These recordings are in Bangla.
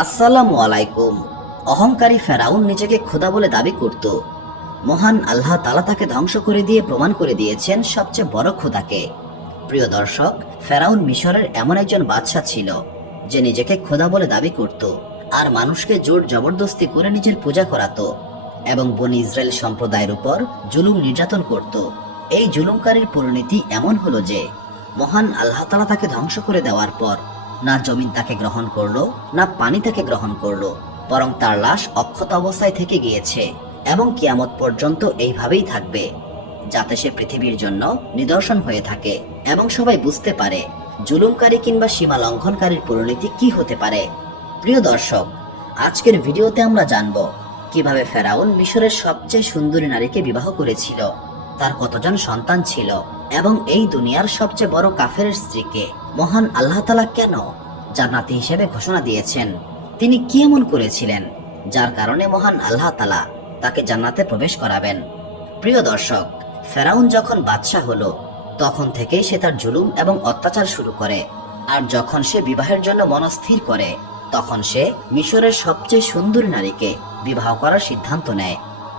আসসালামু আলাইকুম। অহংকারী ফেরাউন নিজেকে খোদা বলে দাবি করত। মহান আল্লাহ তাআলা তাকে ধ্বংস করে দিয়ে প্রমাণ করে দিয়েছেন সবচেয়ে বড় খোদাকে। প্রিয় দর্শক, ফেরাউন মিশরের এমন একজন বাদশা ছিল যে নিজেকে খোদা বলে দাবি করত আর মানুষকে জোর জবরদস্তি করে নিজের পূজা করাতো এবং বনি ইসরায়েল সম্প্রদায়ের উপর জুলুম নির্যাতন করত। এই জুলুমকারীর পরিণতি এমন হলো যে মহান আল্লাহ তাআলা তাকে ধ্বংস করে দেওয়ার পর না জমিন তাকে গ্রহণ করলো, না পানি তাকে গ্রহণ করলো, বরং তার লাশ অক্ষত অবস্থায় থেকে গিয়েছে এবং কিয়ামত পর্যন্ত এইভাবেই থাকবে, যাতে সে পৃথিবীর জন্য নিদর্শন হয়ে থাকে এবং সবাই বুঝতে পারে জুলুমকারী কিংবা সীমা লঙ্ঘনকারীর পরিণতি কি হতে পারে। প্রিয় দর্শক, আজকের ভিডিওতে আমরা জানব কিভাবে ফেরাউন মিশরের সবচেয়ে সুন্দরী নারীকে বিবাহ করেছিল, তার কতজন সন্তান ছিল এবং এই দুনিয়ার সবচেয়ে বড় কাফেরের স্ত্রীকে মহান আল্লাহ তাআলা কেন জান্নাতি হিসেবে ঘোষণা দিয়েছেন। তিনি কি এমন করেছিলেন যার কারণে মহান আল্লাহ তাআলা তাকে জান্নাতে প্রবেশ করাবেন। প্রিয় দর্শক, ফেরাউন যখন বাদশাহ হলো তখন থেকেই সে তার জুলুম এবং অত্যাচার শুরু করে। আর যখন সে বিবাহের জন্য মনস্থির করে তখন সে মিশরের সবচেয়ে সুন্দরী নারীকে বিবাহ করার সিদ্ধান্ত নেয়।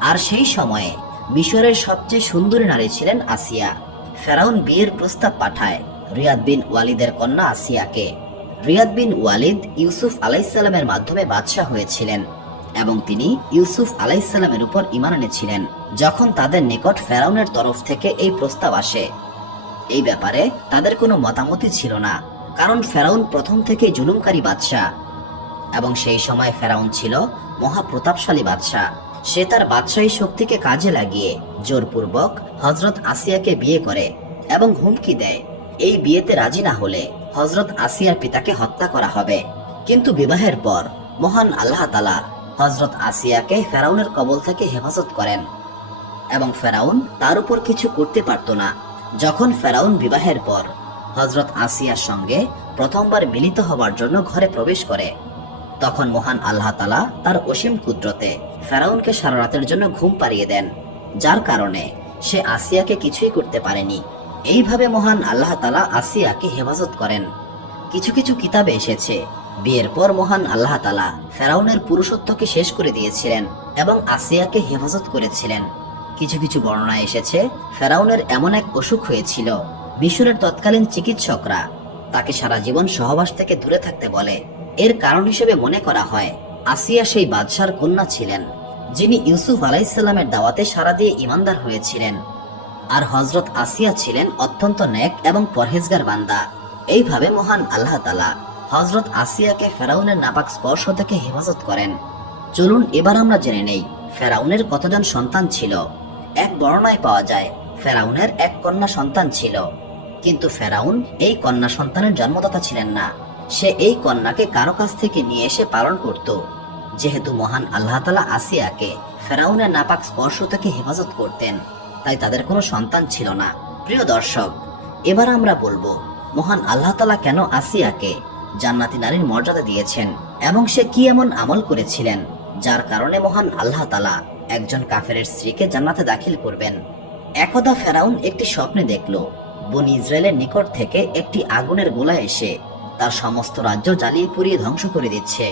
আর সেই সময়ে মিশরের সবচেয়ে সুন্দরী নারী ছিলেন আসিয়া। ফেরাউন বিয়ের প্রস্তাব পাঠায় রিয়াদ বিন ওয়ালিদের কন্যা আসিয়াকে। রিয়াদ বিন ওয়ালিদ ইউসুফ আলাইহিসসালামের মাধ্যমে বাদশাহ হয়েছিলেন এবং তিনি ইউসুফ আলাইহিসসালামের উপর ঈমান এনেছিলেন। যখন তাদের নিকট ফেরাউনের তরফ থেকে এই প্রস্তাব আসে, এই ব্যাপারে তাদের কোনো মতামতই ছিল না, কারণ ফেরাউন প্রথম থেকেই জুলুমকারী বাদশাহ এবং সেই সময় ফেরাউন ছিল মহাপ্রতাপশালী বাদশাহ। সে তার বাদশাহী শক্তিকে কাজে লাগিয়ে জোরপূর্বক হযরত আসিয়াকে বিয়ে করে এবং হুমকি দেয় এই বিয়েতে রাজি না হলে হযরত আসিয়ার পিতাকে হত্যা করা হবে। কিন্তু বিবাহের পর মহান আল্লাহ তাআলা হযরত আসিয়াকে ফেরাউনের কবল থেকে হেফাজত করেন এবং ফেরাউন তার উপর কিছু করতে পারত না। যখন ফেরাউন বিবাহের পর হযরত আসিয়ার সঙ্গে প্রথমবার মিলিত হবার জন্য ঘরে প্রবেশ করে, তখন মহান আল্লাহ তাআলা তার অসীম কুদরতে ফেরাউনকে সারা রাতের জন্য ঘুম পাড়িয়ে দেন, যার কারণে সে আসিয়াকে কিছুই করতে পারেনি। এইভাবে মহান আল্লাহ তাআলা আসিয়াকে হেফাজত করেন। কিছু কিছু কিতাবে এসেছে বিয়ের পর মহান আল্লাহ তাআলা ফেরাউনের পুরুষত্বকে শেষ করে দিয়েছিলেন এবং আসিয়াকে হেফাজত করেছিলেন। কিছু কিছু বর্ণনায় এসেছে ফেরাউনের এমন এক অসুখ হয়েছিল, মিশরের তৎকালীন চিকিৎসকরা তাকে সারা জীবন সহবাস থেকে দূরে থাকতে বলে। এর কারণ হিসেবে মনে করা হয় আসিয়া সেই বাদশার কন্যা ছিলেন যিনি ইউসুফ আলাইহিসসালামের দাওয়াতে সাড়া দিয়ে ঈমানদার হয়েছিলেন, আর হযরত আসিয়া ছিলেন অত্যন্ত নেক এবং পরহেজগার বান্দা। এইভাবে মহান আল্লাহ তাআলা হযরত আসিয়াকে ফেরাউনের নাপাক স্পর্শ থেকে হেফাজত করেন। চলুন এবার আমরা জেনে নেই ফেরাউনের কতজন সন্তান ছিল। এক বর্ণনায় পাওয়া যায় ফেরাউনের এক কন্যা সন্তান ছিল, কিন্তু ফেরাউন এই কন্যা সন্তানের জন্মদাতা ছিলেন না। সে এই কন্যাকে কারো কাছ থেকে নিয়ে এসে পালন করত। যেহেতু মহান আল্লাহ তাআলা আসিয়াকে ফেরাউনের নাপাক স্পর্শ থেকে হেফাজত করতেন, তাই তাদের কোনো সন্তান ছিল না। প্রিয় দর্শক, এবার আমরা বলবো মহান আল্লাহ তাআলা কেন আসিয়াকে জান্নাতি নারীর মর্যাদা দিয়েছেন এবং সে কি এমন আমল করেছিলেন যার কারণে মহান আল্লাহ তাআলা একজন কাফেরের স্ত্রীকে জান্নাতে দাখিল করবেন। একদা ফেরাউন একটি স্বপ্নে দেখল বনি ইসরায়েলের নিকট থেকে একটি আগুনের গোলা এসে তার সমস্ত রাজ্য জ্বালিয়ে পুড়িয়ে ধ্বংস করে দিচ্ছে।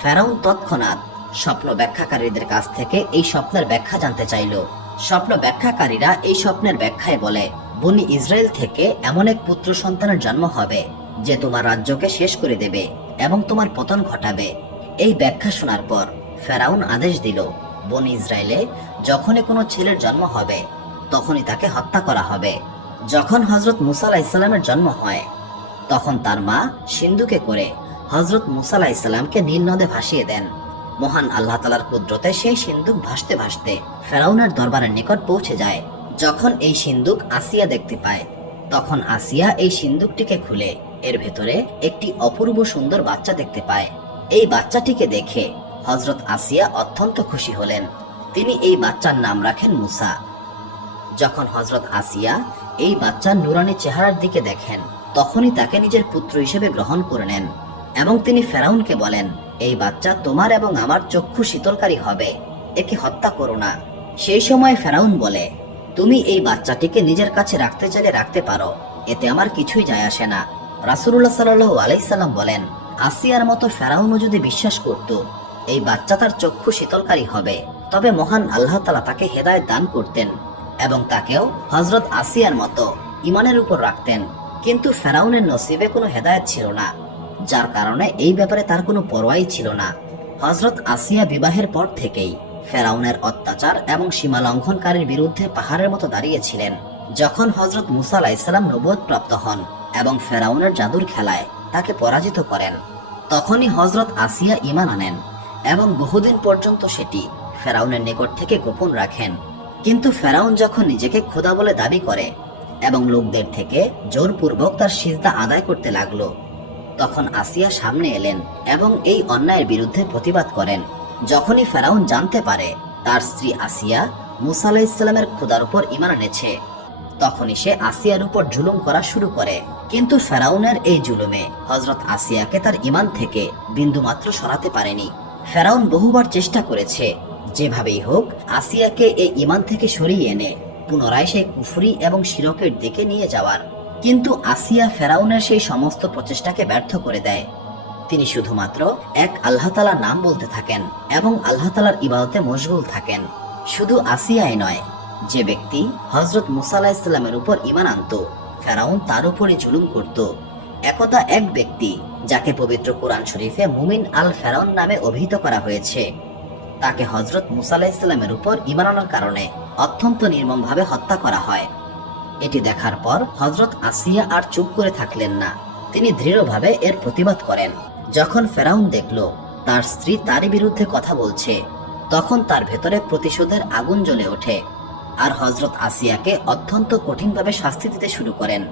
ফেরাউন তৎক্ষণাৎ স্বপ্ন ব্যাখ্যাকারীদের কাছ থেকে এই স্বপ্নের ব্যাখ্যা জানতে চাইল। স্বপ্ন ব্যাখ্যাকারীরা এই স্বপ্নের ব্যাখ্যায় বলে, বনি ইসরায়েল থেকে এমন এক পুত্র সন্তানের জন্ম হবে যে তোমার রাজ্যকে শেষ করে দেবে এবং তোমার পতন ঘটাবে। এই ব্যাখ্যা শোনার পর ফেরাউন আদেশ দিল বনি ইসরায়েলে যখনই কোনো ছেলের জন্ম হবে তখনই তাকে হত্যা করা হবে। যখন হযরত মুসা আলাইহিসসালামের জন্ম হয় তখন তার মা সিন্ধুকে করে হযরত মুসা আলাইহিসসালামকে নীল নদে ভাসিয়ে দেন। মহান আল্লাহ তাআলার কুদরতে সেই সিন্ধুক ভাসতে ভাসতে ফেরাউনের দরবারের নিকট পৌঁছে যায়। যখন এই সিন্ধুক আসিয়া দেখতে পায় তখন আসিয়া এই সিন্ধুকটিকে খুলে এর ভেতরে একটি অপূর্ব সুন্দর বাচ্চা দেখতে পায়। এই বাচ্চাটিকে দেখে হযরত আসিয়া অত্যন্ত খুশি হলেন। তিনি এই বাচ্চার নাম রাখেন মুসা। যখন হযরত আসিয়া এই বাচ্চার নুরানি চেহারার দিকে দেখেন তখনই তাকে নিজের পুত্র হিসেবে গ্রহণ করে নেন এবং তিনি ফেরাউনকে বলেন, এই বাচ্চা তোমার এবং আমার চক্ষু শীতলকারী হবে, একে হত্যা করো না। সেই সময় ফেরাউন বলে, তুমি এই বাচ্চাটিকে নিজের কাছে রাখতে চাইলে রাখতে পারো, এতে আমার কিছুই যায় আসে না। রাসূলুল্লাহ সাল্লাল্লাহু আলাইহি সাল্লাম বলেন, আসিয়ার মতো ফেরাউনও যদি বিশ্বাস করত এই বাচ্চা তার চক্ষু শীতলকারী হবে, তবে মহান আল্লাহ তাআলা তাকে হেদায়েত দান করতেন এবং তাকেও হযরত আসিয়ার মতো ঈমানের উপর রাখতেন। কিন্তু ফেরাউনের নসিবে কোনো হেদায়েত ছিল না, যার কারণে এই ব্যাপারে তার কোনো পরোয়াই ছিল না। হযরত আসিয়া বিবাহের পর থেকেই ফেরাউনের অত্যাচার এবং সীমা লঙ্ঘনকারীর বিরুদ্ধে পাহাড়ের মতো দাঁড়িয়েছিলেন। যখন হযরত মুসা আলাইহিস সালাম নবুয়ত প্রাপ্ত হন এবং ফেরাউনের জাদুর খেলায় তাকে পরাজিত করেন, তখনই হযরত আসিয়া ঈমান আনেন এবং বহুদিন পর্যন্ত সেটি ফেরাউনের নিকট থেকে গোপন রাখেন। কিন্তু ফেরাউন যখন নিজেকে খোদা বলে দাবি করে এবং লোকদের থেকে জোরপূর্বক তার সিজদা আদায় করতে লাগলো, তখন আসিয়া সামনে এলেন এবং এই অন্যায়ের বিরুদ্ধে প্রতিবাদ করেন। যখনই ফেরাউন জানতে পারে তার স্ত্রী আসিয়া মুসা আলাইহিস সালামের খোদার উপর ঈমান এনেছে, তখনই সে আসিয়ার উপর জুলুম করা শুরু করে। কিন্তু ফেরাউনের এই জুলুমে হযরত আসিয়াকে তার ঈমান থেকে বিন্দুমাত্র সরাতে পারেনি। ফেরাউন বহুবার চেষ্টা করেছে যেভাবেই হোক আসিয়াকে এই ঈমান থেকে সরিয়ে এনে পুনরায় সেই কুফরি এবং শিরকের দিকে নিয়ে যাওয়ার, কিন্তু আসিয়া ফেরাউনের সেই সমস্ত প্রচেষ্টাকে ব্যর্থ করে দেয়। তিনি শুধুমাত্র এক আল্লাহ তাআলার নাম বলতে থাকেন এবং আল্লাহ তাআলার ইবাদতে মশগুল থাকেন। শুধু আসিয়াই নয়, যে ব্যক্তি হযরত মুসা আলাইহিস সালামের উপর ঈমান আনত, ফেরাউন তার উপরে জুলুম করত। একদা এক ব্যক্তি, যাকে পবিত্র কোরআন শরীফে মুমিন আল ফেরাউন নামে অভিহিত করা হয়েছে, তাকে হযরত মুসা আলাইহিস সালামের উপর ঈমান আনার কারণে অত্যন্ত নির্মমভাবে হত্যা করা হয়। এটি দেখার পর হযরত আসিয়া আর চুপ করে থাকলেন না, তিনি দৃঢ়ভাবে এর প্রতিবাদ করেন। যখন ফেরাউন দেখল তার স্ত্রী তারই বিরুদ্ধে কথা বলছে, তখন তার ভেতরে প্রতিশোধের আগুন জ্বলে ওঠে আর হযরত আসিয়াকে অত্যন্ত কঠিনভাবে শাস্তি দিতে শুরু করেন।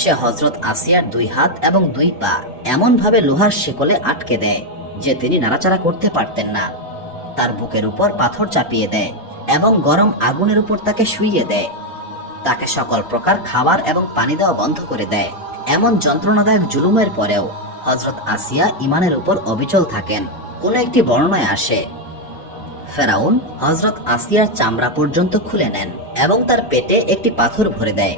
সে হযরত আসিয়ার 2 হাত এবং 2 পা এমনভাবে লোহার শিকলে আটকে দেয় যে তিনি নাড়াচাড়া করতে পারতেন না। তার বুকের উপর পাথর চাপিয়ে দেয় এবং গরম আগুনের উপর তাকে শুইয়ে দেয়। তাকে সকল প্রকার খাবার এবং পানি দেওয়া বন্ধ করে দেয়। এমন যন্ত্রণাদায়ক জুলুমের পরেও হযরত আসিয়া ঈমানের উপর অবিচল থাকেন। কোন একটি বর্ণনায় আসে, ফেরাউন হযরত আসিয়ার চামড়া পর্যন্ত খুলে নেন এবং তার পেটে একটি পাথর ভরে দেয়